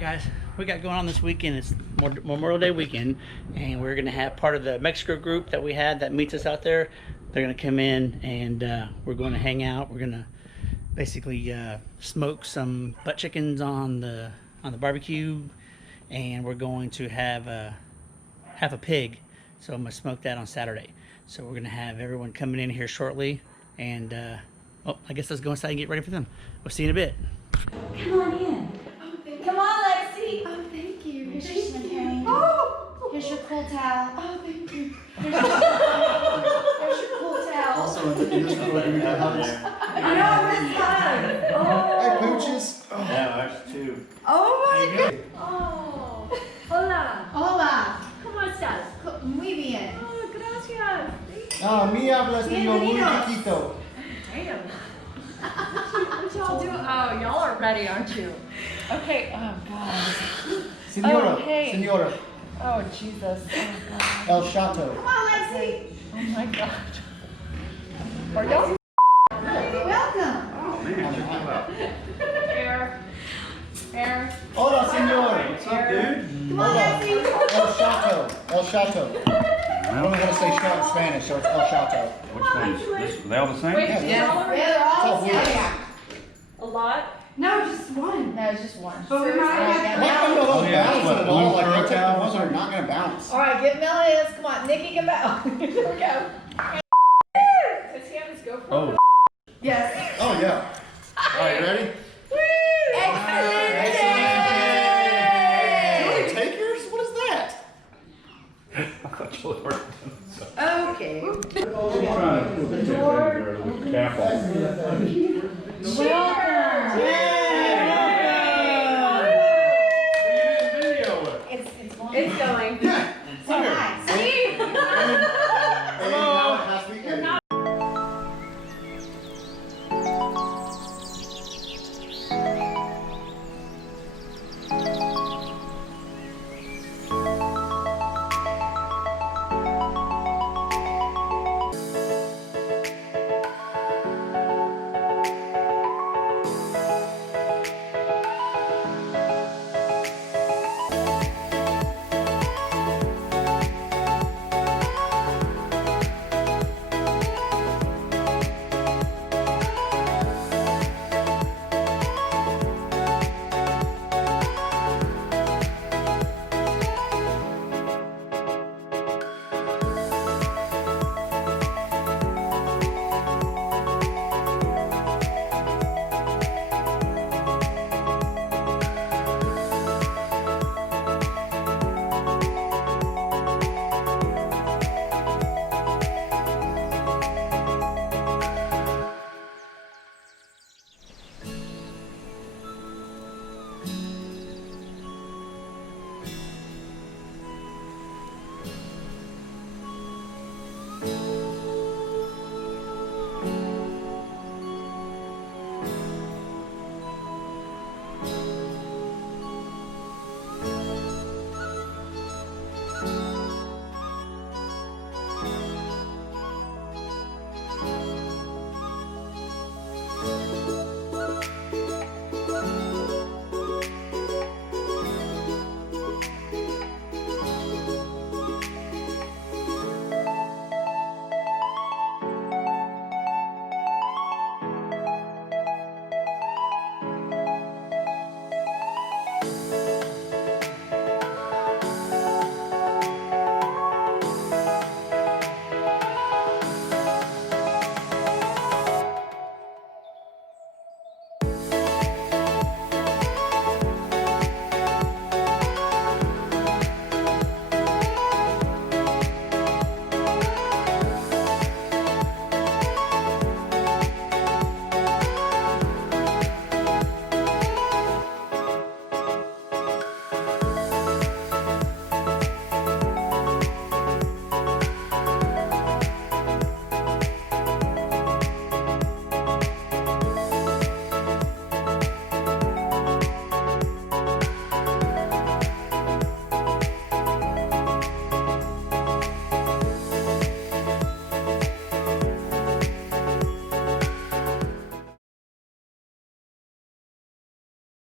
guys, we got going on this weekend. It's Memorial Day weekend, and we're gonna have part of the Mexico group that we had that meets us out there. They're gonna come in, and we're going to hang out. We're gonna basically smoke some butt chickens on the barbecue, and we're going to have a pig. So I'm gonna smoke that on Saturday. So we're gonna have everyone coming in here shortly, and oh, I guess let's go inside and get ready for them. We'll see you in a bit. Come on in. Come on, Lexi. Oh, thank you. Here's your Thank you. champagne. Oh. Here's your cool towel. Oh, thank you. Here's your cool towel. Also, in this photo, we got hugs. I know, this hug. Oh. Hey, pooches. Yeah, that's two. Oh my God. Oh, hola. Hola. ¿Cómo estás? Muy bien. Oh, gracias. Ah, mi habla español muy Bienvenidos. chiquito. Damn. What y'all do? Oh, y'all are ready, aren't you? Okay. Oh God. Senora, Oh, hey. senora. Oh Jesus. Oh God. El Chato. Come on, Lexi. Oh my God. Are y'all? Welcome. Air. Hola, senor. What's up, dude? Come on, Lexi. El Chato. El Chato. I'm only going to say shot in Spanish, so it's El Chato. Which ones? They all the same? Wait, Yeah, y'all are They're all It's all the weird. same. a lot. No, just one. No, it's just one. But we might have Why don't those Oh, yeah, bounce what, at all? Like, blue they're curl the ones that are not going to bounce. All right, get Melanie this. Come on, Nikki, come out. Here we go. Does he have his GoPro? Oh, Yes. Oh, yeah. All right, you ready? Excellent. Really, takers? What is that? I thought you were Okay. trying to put the cap on. Welcome.